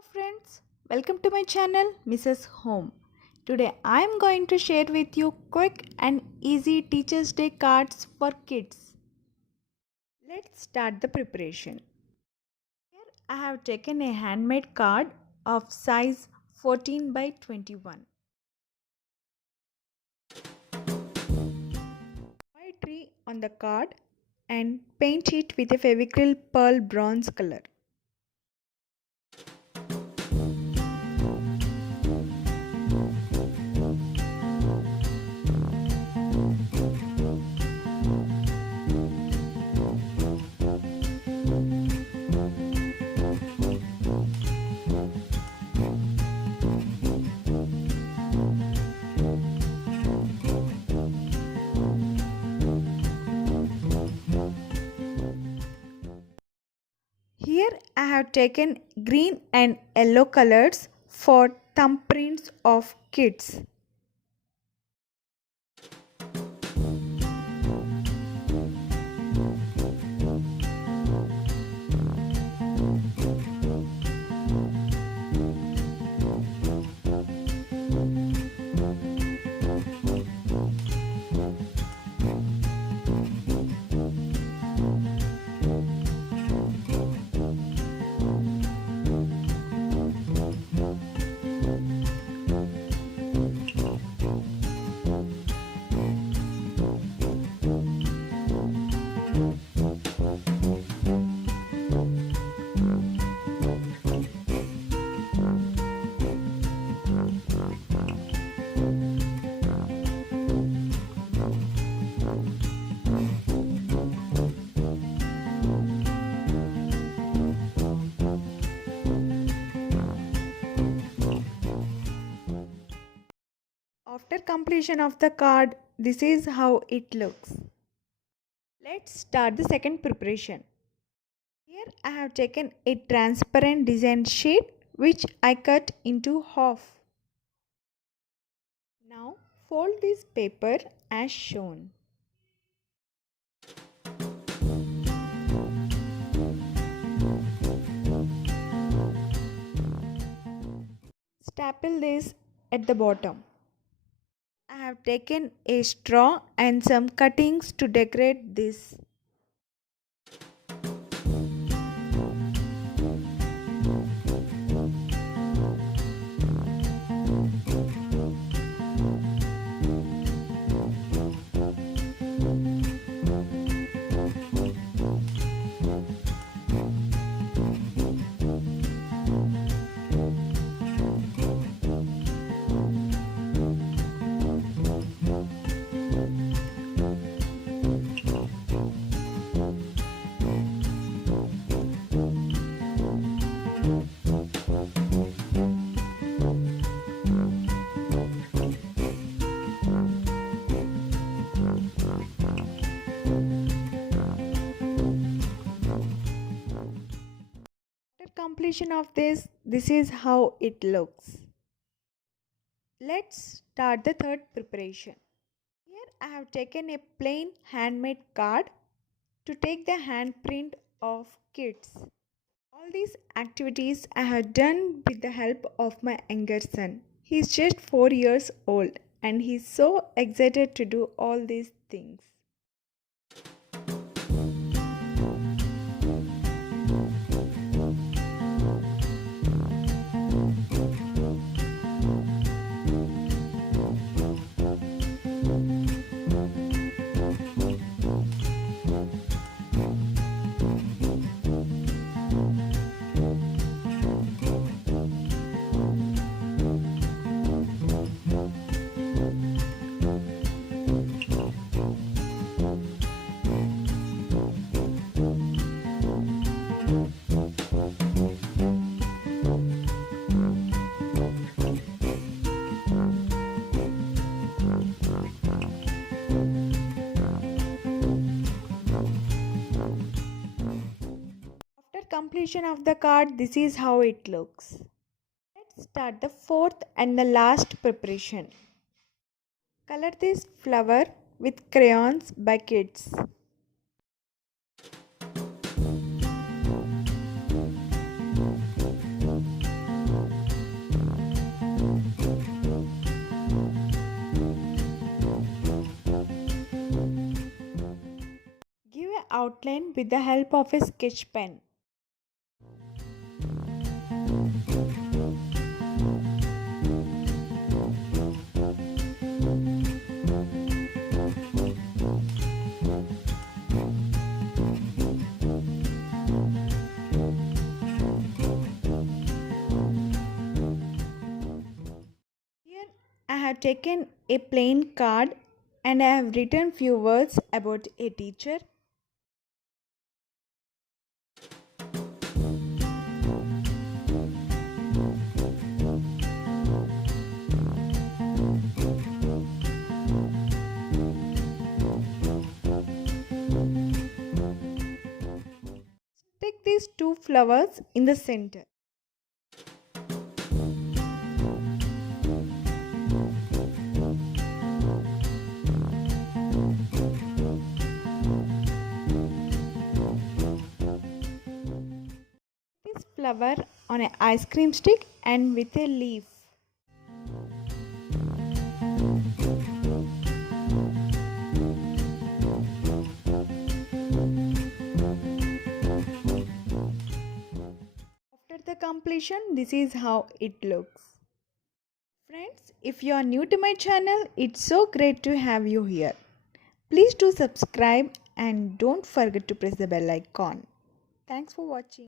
Hello friends, welcome to my channel Mrs. Home. Today I am going to share with you quick and easy Teachers Day cards for kids. Let's start the preparation. Here I have taken a handmade card of size 14 by 21. Poetry on the card and paint it with a Fevicryl pearl bronze color. Here I have taken green and yellow colors for thumbprints of kids. After completion of the card, this is how it looks. Let's start the second preparation. Here I have taken a transparent design sheet which I cut into half. Now fold this paper as shown. Staple this at the bottom. I have taken a straw and some cuttings to decorate this. Completion of this is how it looks. Let's start the third preparation. Here I have taken a plain handmade card to take the handprint of kids. All these activities I have done with the help of my younger son. He's just 4 years old and he's so excited to do all these things. Completion of the card, this is how it looks. Let's start the fourth and the last preparation. Color this flower with crayons by kids. outline with the help of a sketch pen. Here I have taken a plain card and I have written few words about a teacher. Take these two flowers in the center. This flower on an ice cream stick and with a leaf. After the completion, this is how it looks. Friends, if you are new to my channel, it's so great to have you here. Please do subscribe and don't forget to press the bell icon. Thanks for watching.